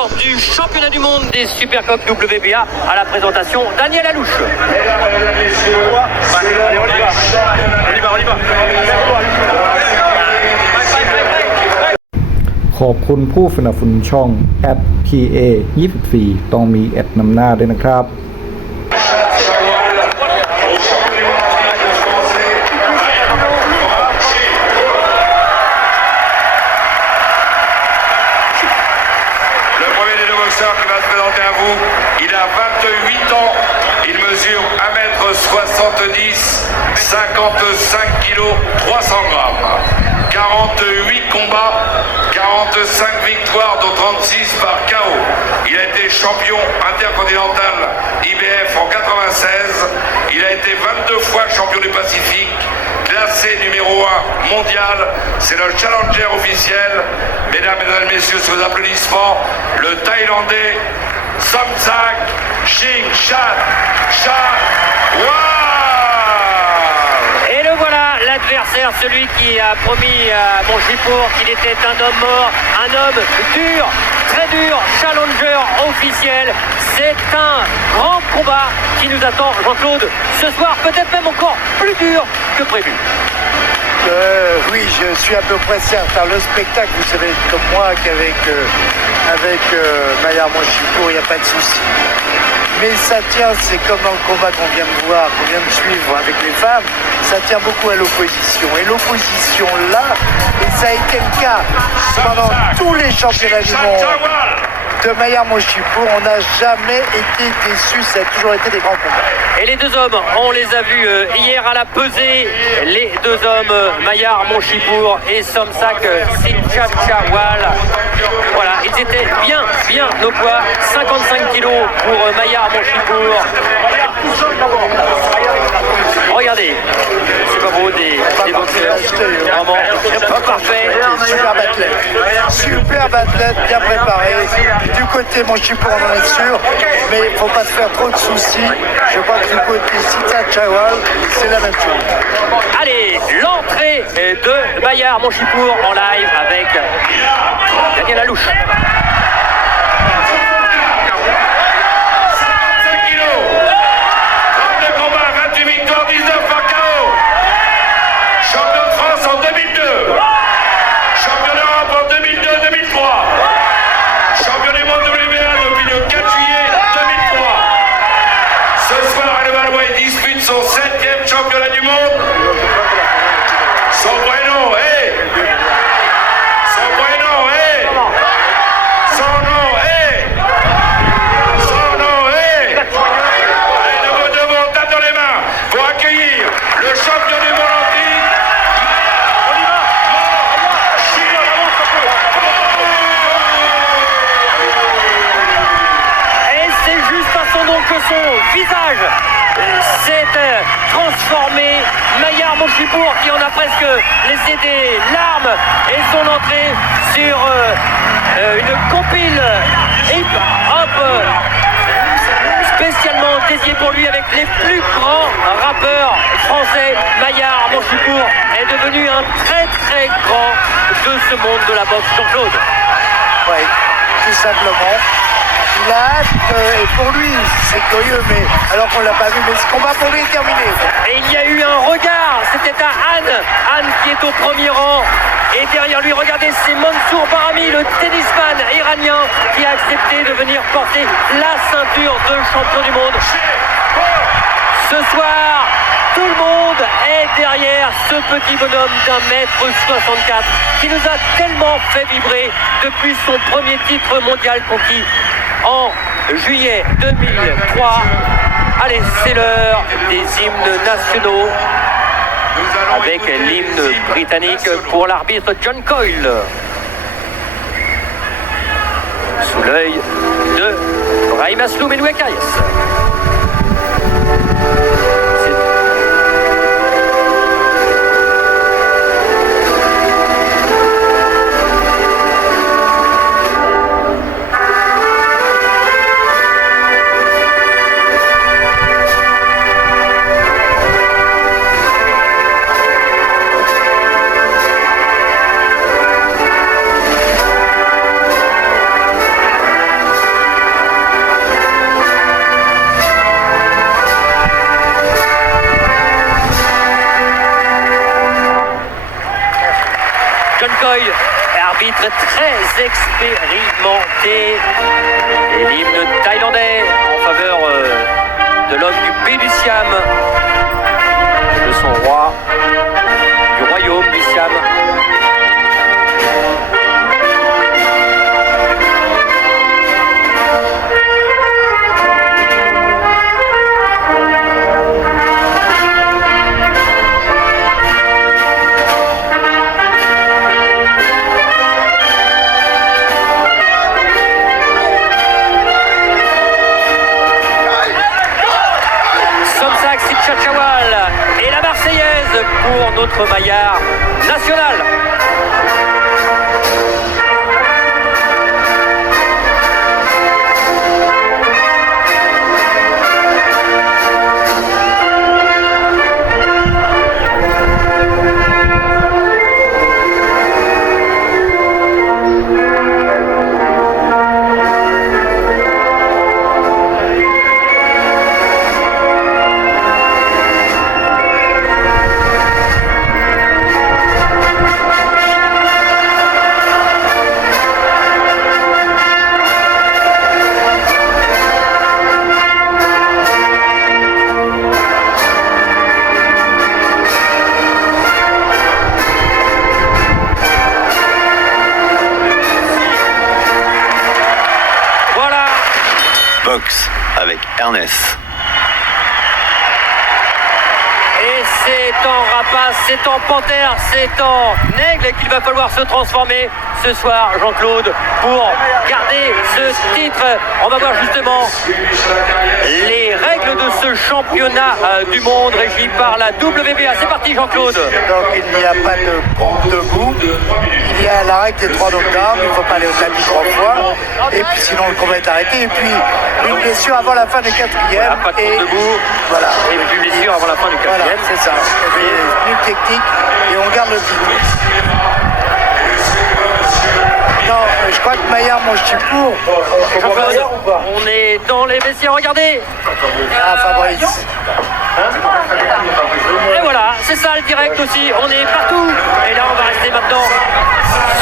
gagnant du championnat du monde des Supercoques WBA à la présentation Daniel Alouche. Allez, on y va. ขอบคุณผู้สนับสนุนช่อง @PA 24ต้องมีแอดนำหน้าด้วยนะครับ Le premier des deux boxeurs qui va se présenter à vous, il a 28 ans, il mesure 1m70, 55 kg, 300 grammes. 48 combats, 45 victoires, dont 36 par KO. Il a été champion intercontinental IBF en 96. Il a été 22 fois champion du Pacifique, classé numéro 1 mondial. C'est le challenger officiel. Mesdames et messieurs, sous vos applaudissements, le Thaïlandais Somsak Chingchat Chaewal. Et le voilà, l'adversaire, celui qui a promis à Monchipour qu'il était un homme mort, un homme dur, très dur, challenger officiel. C'est un grand combat qui nous attend, Jean-Claude, ce soir, peut-être même encore plus dur que prévu. Oui, je suis à peu près certain. Le spectacle, vous savez comme moi qu'avec Mayar Monchipour, il n'y a pas de souci. Mais ça tient, c'est comme dans le combat qu'on vient de voir, qu'on vient de suivre avec les femmes, ça tient beaucoup à l'opposition. Et l'opposition là, et ça a été le cas pendant tous les championnats du monde de Mayar Monchipour, on n'a jamais été déçus, ça a toujours été des grands combats. Et les deux hommes, on les a vus hier à la pesée, les deux hommes, Mayar Monchipour et Somsak Chingchat Chaewal. Voilà, ils étaient bien au poids, 55 kilos pour Mayar Monchipour. Regardez, c'est pas beau, des boxeurs, vraiment parfait. Superbe athlète, bien préparé. Du côté Monchipour, on en est sûr, mais il ne faut pas se faire trop de soucis. Je crois que du côté Chingchat Chaewal, c'est la même chose. Allez, l'entrée de Mayar Monchipour en live avec Daniel Alouche. Son 7e championnat du monde. Son prénom, son prénom, son nom, son nom, Allez, devant, tape dans les mains pour accueillir le champion du monde en titre. Et c'est juste à son nom que son visage s'est transformé. Mayar Monchipour qui en a presque laissé des larmes et son entrée sur une compile hip-hop spécialement dédiée pour lui avec les plus grands rappeurs français. Mayar Monchipour est devenu un très grand de ce monde de la boxe, Jean-Claude. Oui, tout simplement. Il a hâte, et pour lui, c'est curieux, mais alors qu'on l'a pas vu, mais ce combat pour lui est terminé. Et il y a eu un regard, c'était à Anne qui est au premier rang. Et derrière lui, regardez, c'est Mansour Barami, le tennisman iranien, qui a accepté de venir porter la ceinture de champion du monde. Ce soir, tout le monde est derrière ce petit bonhomme d'1m64 qui nous a tellement fait vibrer depuis son premier titre mondial conquis en juillet 2003. Allez, c'est l'heure des hymnes nationaux avec l'hymne britannique pour l'arbitre John Coyle. Sous l'œil de Brahim Asloum et Louis Kayes. très expérimenté. Et l'hymne thaïlandais en faveur de l'homme du pays du Siam, de son roi, du royaume du Siam. Somsak Sitchachawal et la Marseillaise pour notre maillard national. Box avec Ernest. Et c'est en rapace, c'est en panthère, c'est en aigle qu'il va falloir se transformer ce soir, Jean-Claude, pour garder ce titre. On va voir justement les règles de ce championnat du monde régi par la WBA. C'est parti, Jean-Claude. Donc il n'y a pas de compte debout. Il y a la règle des 3 knockdowns. Il ne faut pas aller au tapis 3 fois. Et puis sinon le combat est arrêté. Et puis une blessure avant la fin du 4e. Voilà, pas de compte debout. Voilà. Et puis une blessure avant la fin du 4e. Voilà, c'est ça. Et puis une technique. Et on garde le titre. Non, je crois que Maillard Monchipour. On est dans les vestiaires, regardez. Ah, Fabrice. Et voilà, c'est ça le direct aussi. On est partout. Et là, on va rester maintenant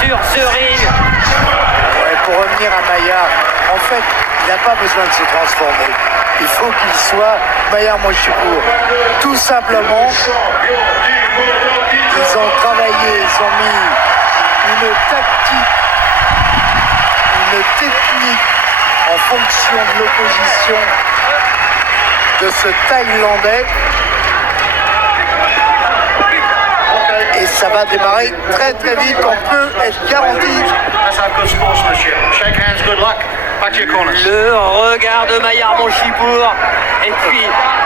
sur ce ring. Ouais, pour revenir à Maillard, en fait, il n'a pas besoin de se transformer. Il faut qu'il soit Maillard Monchipour. Tout simplement, ils ont travaillé, ils ont mis une tactique, une technique en fonction de l'opposition de ce Thaïlandais. Et ça va démarrer très très vite, on peut être garanti. Le regard de Maillard Monchipour. Et puis,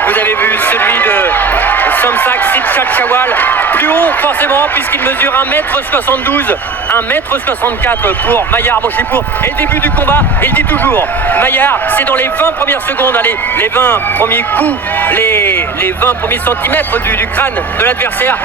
vous avez vu celui de Somsak Sitchachawal. Plus haut forcément puisqu'il mesure 1m72, 1m64 pour Maillard Monchipour. Et le début du combat, il dit toujours, Maillard, c'est dans les 20 premières secondes, allez, les 20 premiers coups, les 20 premiers centimètres du crâne de l'adversaire.